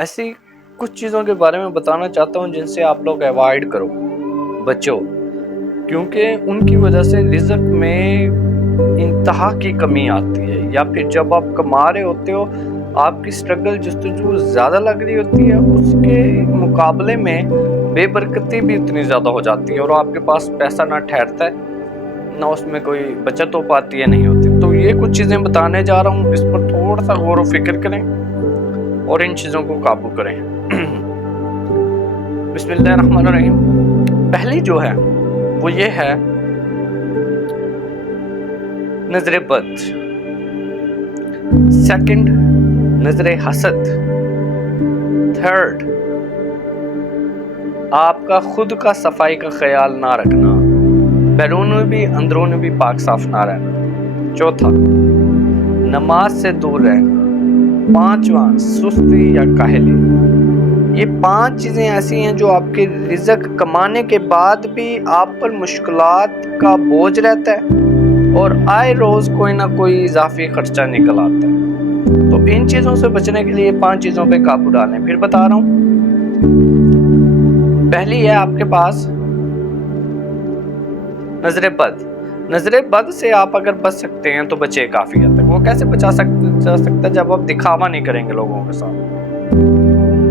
ऐसी कुछ चीज़ों के बारे में बताना चाहता हूँ जिनसे आप लोग अवॉइड करो, बचो, क्योंकि उनकी वजह से रिज़्क में इंतहा की कमी आती है, या फिर जब आप कमा रहे होते हो आपकी स्ट्रगल जस्तजू ज़्यादा लग रही होती है, उसके मुकाबले में बेबरकती भी उतनी ज़्यादा हो जाती है और आपके पास पैसा ना ठहरता है ना उसमें कोई बचत हो पाती है, नहीं होती। तो ये कुछ चीज़ें बताने जा रहा हूँ, इस पर थोड़ा सा गौर व फिक्र करें और इन चीज़ों को काबू करें। बिस्मिल्लाहिर्रहमानिर्रहीम। पहली जो है वो ये है नजर बद, सेकंड नजर हसद, थर्ड आपका खुद का सफाई का ख्याल ना रखना, बैरून में भी अंदरून में भी पाक साफ ना रहना, चौथा नमाज से दूर रहना, पांचवा सुस्ती या काहली। ये 5 चीज़ें ऐसी हैं जो आपके रिज़्क कमाने के बाद भी आप पर मुश्किलात का बोझ रहता है और आए रोज़ कोई ना कोई इजाफी खर्चा निकल आता है। तो इन चीज़ों से बचने के लिए 5 चीज़ों पे काबू डालें। फिर बता रहा हूँ। पहली है आपके पास नजर बद। नजर बद से आप अगर बच सकते हैं तो बचे काफ़ी हद तक। वो कैसे बचा सकता है? जब आप दिखावा नहीं करेंगे लोगों के साथ,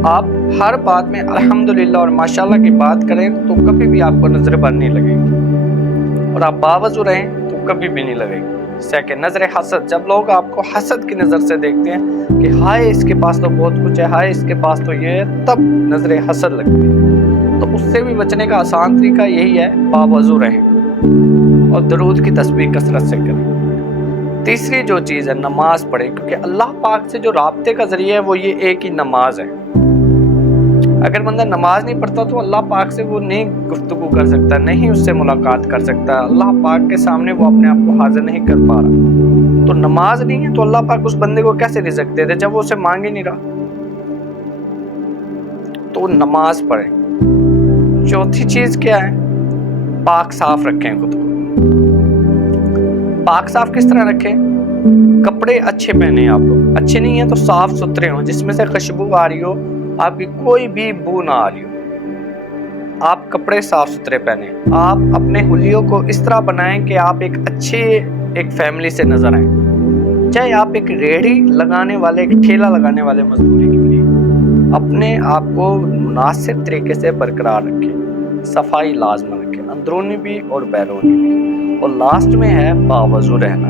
आप हर बात में अल्हम्दुलिल्लाह और माशाल्लाह की बात करें तो कभी भी आपको नजर बद नहीं लगेगी, और आप बावजू रहें तो कभी भी नहीं लगेगी। सेकंड नजर हसद। जब लोग आपको हसद की नज़र से देखते हैं कि हाय इसके पास तो बहुत कुछ है, हाय इसके पास तो ये है, तब नजर हसद लगती है। तो उससे भी बचने का आसान तरीका यही है, बावजू रहें और दरूद की तस्बीह कसरत से करें। तीसरी जो चीज़ है, नमाज पढ़ें, क्योंकि अल्लाह पाक से जो राब्ते का ज़रिया है वो ये एक ही नमाज है। अगर बंदा नमाज नहीं पढ़ता तो अल्लाह पाक से वो नहीं गुफ्तगू कर सकता, नहीं उससे मुलाकात कर सकता, अल्लाह पाक के सामने वो अपने आप को हाजिर नहीं कर पा रहा। तो नमाज नहीं है तो अल्लाह पाक उस बंदे को कैसे रिज़्क दे दे जब वो उसे मांग ही नहीं रहा। तो नमाज पढ़ें। चौथी चीज़ क्या है? पाक साफ रखें खुद को। पाक साफ किस तरह रखें? कपड़े अच्छे पहने आप लोग, अच्छे नहीं है तो साफ सुथरे हों, जिसमें से खुशबू आ रही हो, आपकी कोई भी बू ना आ रही हो। आप कपड़े साफ सुथरे पहने। आप अपने हुलियों को इस तरह बनाएं कि आप एक अच्छे एक फैमिली से नजर आए। चाहे आप एक रेहड़ी लगाने वाले, एक ठेला लगाने वाले मजदूरी क्यों नहीं, अपने आप को मुनासिब तरीके से बरकरार रखें। सफाई लाजमन रखें, अंदरूनी भी और बैरूनी भी। और लास्ट में है बावजू रहना।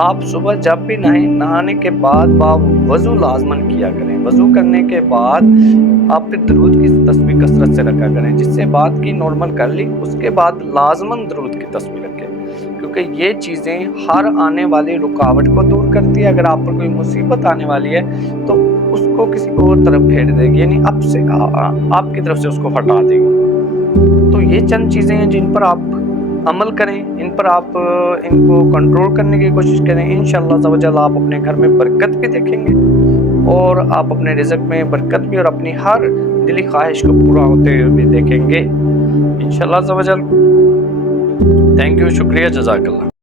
आप सुबह जब भी नहाने के बाद वज़ू लाजमन किया करें। वज़ू करने के बाद आप फिर दरूद की तस्बीह कसरत से रखा करें। जिससे बात की नॉर्मल कर ली, उसके बाद लाजमन दरूद की तस्बीह रखें, क्योंकि ये चीज़ें हर आने वाली रुकावट को दूर करती है। अगर आप पर कोई मुसीबत आने वाली है तो उसको किसी और तरफ फेर देगी, यानी अब से आपकी तरफ से उसको हटा देगी। तो ये चंद चीज़ें हैं जिन पर आप अमल करें, इन पर आप इनको कंट्रोल करने की कोशिश करें। इंशाअल्लाह ज़वजल आप अपने घर में बरकत भी देखेंगे और आप अपने रिज़्क में बरकत भी और अपनी हर दिली ख्वाहिश को पूरा होते हुए भी देखेंगे इंशाअल्लाह ज़वजल। थैंक यू, शुक्रिया, जज़ाकल्लाह।